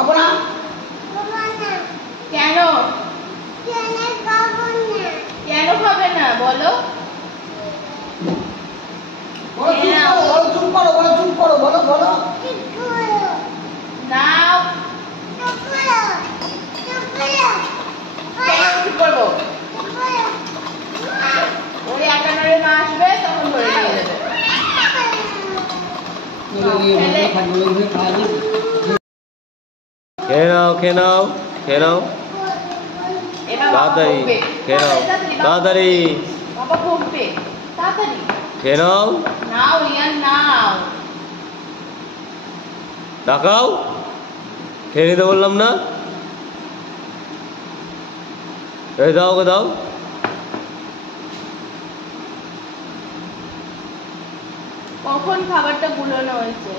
খাবো না। কেন কেন খাবে না বলো? চুপ করো, বলো চুপ করো, বলো বলো। নাও। কেন চুপ করবো? ওই 51 মা আসবে তখন ধরে নিয়ে যাবে। খেয়ে নাও খেয়ে নাও খেয়ে নাও তাড়াতাড়ি খেয়ে নাও তাড়াতাড়ি বাবা পড়বে তাড়াতাড়ি খেয়ে নাও নাও ইয়ার নাও তাকাও খেয়ে নিতে বললাম না এই দাও ওকে দাও কখন খাবারটা বুলানো হয়েছে?